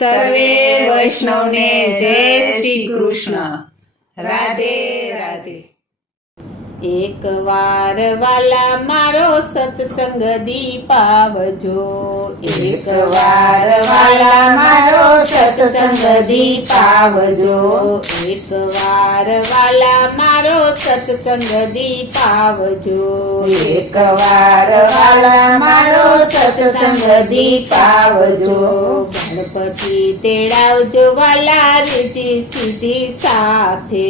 સર્વે વૈષ્ણવને જય શ્રી કૃષ્ણ. રાધે રાધે. એક વાર વાલા મારો સત્સંગ દીપાવજો, એક વાર વાલા મારો સત્સંગ દીપાવજો, એક વાર વાલા મારો સત્સંગ દીપાવજો, એક વાર વાલા મારો સત્સંગ દીપાવજો. ગણપતિ તેડાવજો વાલા રીતિ સીધી સાથે,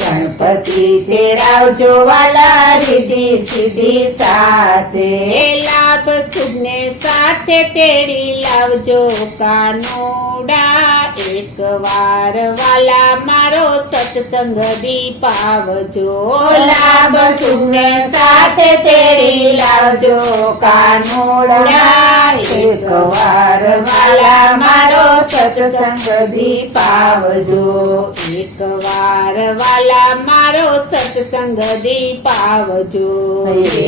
ગણપતિ તેડાવજો વાલા રીતિ સીધી સાથે, લાભ સુખને સાથે તેડી લાવજો કાનોડા. એક વાર વાલા મારો સત્સંગ દીપાવજો, લાભ સુખને સાથે તેડી લાવજો કાનોડા. એક વાર વાલા મારો સત્સંગ દીપાવજો, એક વાર વાલા મારો સત્સંગ દીપાવજો,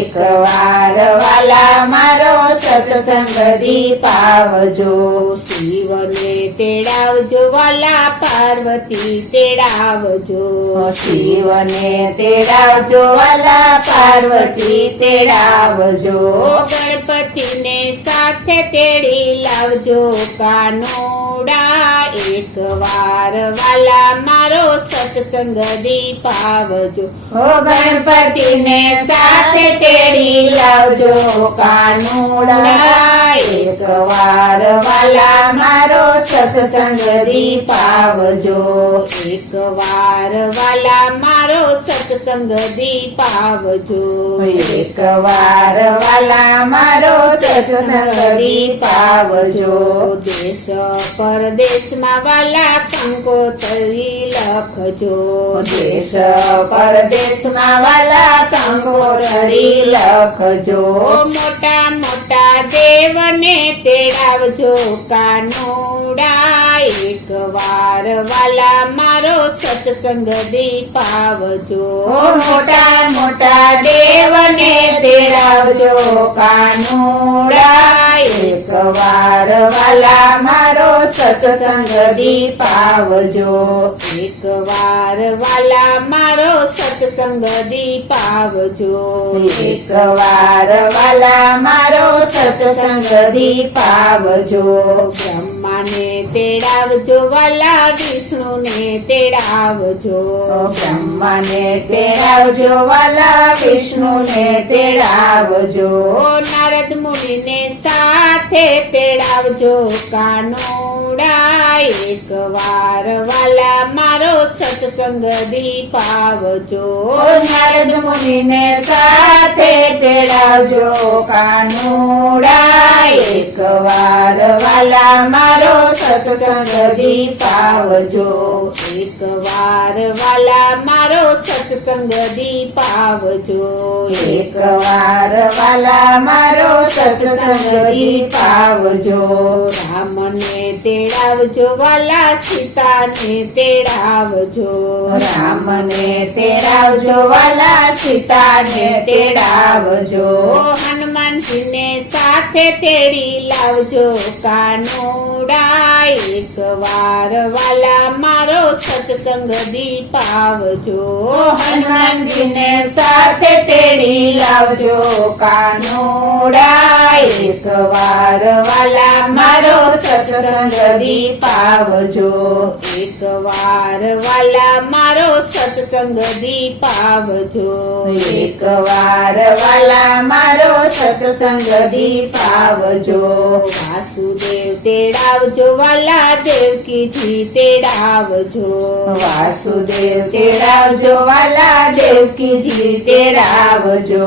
એક વાર વાલા મારો સત્સંગ દીપાવજો. શિવને તેડાવજો વાલા પાર્વતી તેડાવજો, શિવને તેડાવજો વાલા પાર્વતી તેડાવજો, ગણપતિને સાથે તેડી લાવજો કાનોડા. એક વાર વાલા મારો સત્સંગ દીપાવજો, ઓ ગણપતિને સાથે તેડી લાવજો કાનુડા. એક વાર વાલા મારો સત્સંગ દીપાવજો, એક વાર વાલા મારો સત્સંગ દીપાવજો, એક વાર વાલા મારો સત્સંગ દીપાવજો. દેશ પરદેશમાં વાલા કંકોતરી લખજો, દેશ પરદેશમાં વાલા કંકોતરી લખજો, મોટા મોટા દેવને તેડાવજો કાનોડા. એક વાર વાલા મારો સત્સંગ દીપાવજો, મોટા મોટા દેવને તેડાવજો કાનુડા. એક વાર વાલા મારો સત્સંગ દીપાવજો, એક વાર વાલા મારો સત્સંગ દીપાવજો, એક વાર વાલા મારો સત્સંગ દીપાવજો. બ્રહ્માને તેડાવજો વાલા વિષ્ણુને તેડાવજો, બ્રહ્માને તેડાવજો વાલા વિષ્ણુને તેડાવજો, નારદ મુનિને સાથે તેડાવજો કાનોડા. એક વાર વાલા મારો સત્સંગ દીપાવજો, નારદ મુનિને સાથે તેડાવજો કાનુડા. એક વાર વાલા મારો સત્સંગ દીપાવજો, એક વાર વાલા મારો સત્સંગ દીપાવજો, એક વાર વાલા મારો સત્સંગ દીપાવજો. રામને તેડાવજો વાલા સીતાને તેડાવજો, રામને તેડાવજો વાલા સીતાને તેડાવજો, હનુમાનજીને સાથે તેડી લાવજો કાનોડા. એક વાર વાલા મારો સત્સંગ દીપાવજો, હનુમાનજીને સાથે તેડી લાવજો કાનુડા. એક વાર વાલા મારો સત્સંગ દીપાવજો, એક વાર વાલા મારો સત્સંગ દીપાવજો, એક વાર વાલા મારો સત્સંગ દીપાવજો. વાસુદેવ તેડાવજો વાલા દેવકીજી તેડાવજો, વાસુદેવ તેડાવજો વાલા દેવકીજી તેડાવજો,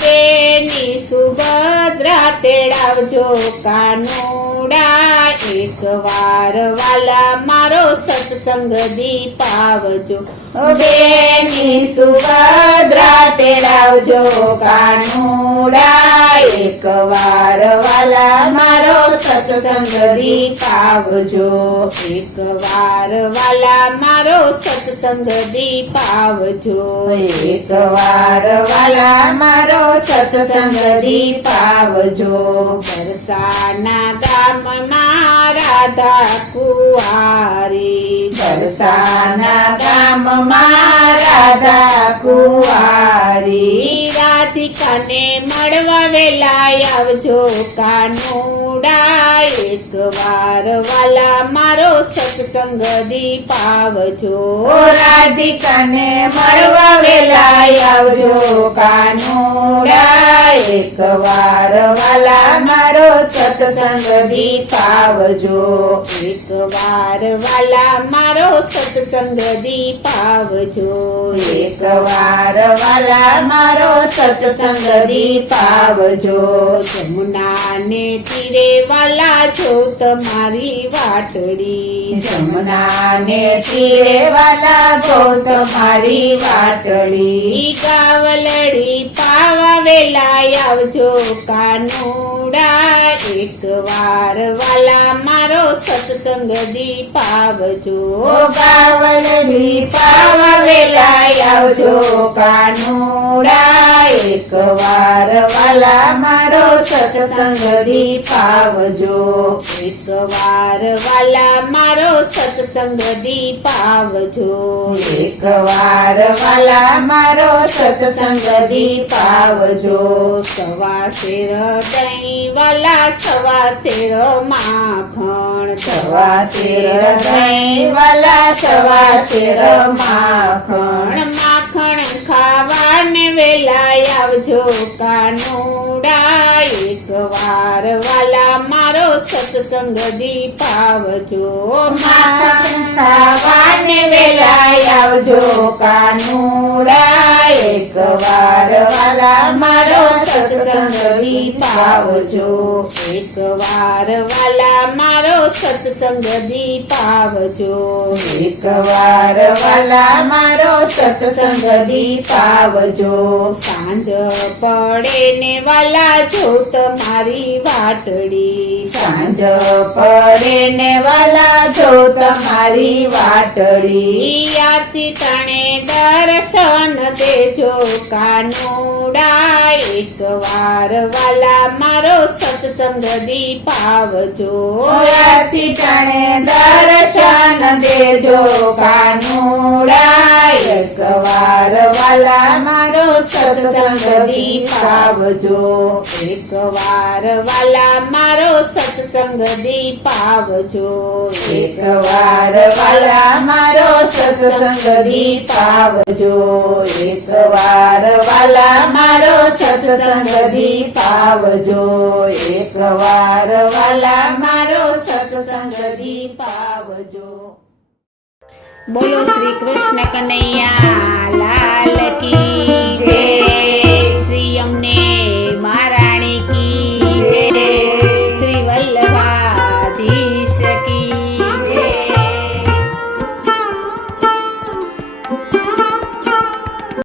બેની સુભદ્રા તેડાવજો કાનોડા. એક વાર વાલા મારો સત્સંગ દીપાવજો, બેની સુભદ્રા તેડાવજો કાનુડા. એક વાર વાલા મારો સત્સંગ દીપાવજો, એક વાર વાલા મારો સત્સંગ દીપાવજો, એક વાર વાલા મારો સત્સંગ દીપાવજો. વરસાના ગામમાં રાધા કુંવારી. બરસાના ગામમાં રાધા કુંવારી. રાધિકાને મળવા વેલા આવજો કાનુડા, એક વાર વાલા મારો સત્સંગ દીપાવજો. ઓ રાધિકાને મળવા વેલા આવજો કાનુડા, એક વાર વાલા મારો સત્સંગ દીપાવજો. એક વાર વાલા મારો સત્સંગ દીપાવજો. એક વાર વાલા મારો સત્સંગ દીપાવજો. જમુનાને તીરે વાલા છો તમારી વાટડી. જમનાને તીરે વાલા ગો તમારી વાટડી. કાવલડી પાવા વેલા આવજો કાનુડા, એક વાર વાલા મારો સત્સંગ દીપાવજો. ઓ ગાવલડી પાવા વેલા આવજો કાનુડા, એક વાર વાલા મારો સત્સંગ દીપાવજો. એક વાર વાલા મારો સત્સંગ દીપાવજો. એક વાર વાલા મારો સત્સંગ દીપાવજો. સવા શેર દહીં વાલા સવા શેર માખણ. સવા શેર દહીં વાલા સવા શેર માખણ. માખણ ખાવાને વેલા આવજો કાનુડા, એક વાર વાલા મારો સત્સંગ દીપાવજો. માખણ ખાવાને વેલા આવજો કાનુડા, એક વાર વાલા મારો સત્સંગ દીપાવજો. એક વાર વાલા મારો સત્સંગ દીપાવજો. એક વાર વાલા મારો સત્સંગ દીપાવજો. સાંજ પડે ને વાલા જો તમારી વાટડી. સાંજ પડે ને વાલા જો તમારી વાટડી. આરતી તણે દર્શન દેજો કાનુડા, એક વાર વાલા મારો સત્સંગ દીપાવજો. આરતી ટાણે દર્શન દેજો કાનુડા, એક વાર વાલા મારો સત્સંગ દીપાવજો. એક વાર વાલા મારો સત્સંગ દીપાવજો. એક વાર વાલા મારો સત્સંગ દીપાવજો. એક વાર વાલા મારો સત્સંગ દીપાવજો. એક વાર વાલા મારો સત્સંગ દીપાવજો. બોલો શ્રી કૃષ્ણ કનૈયા લાલ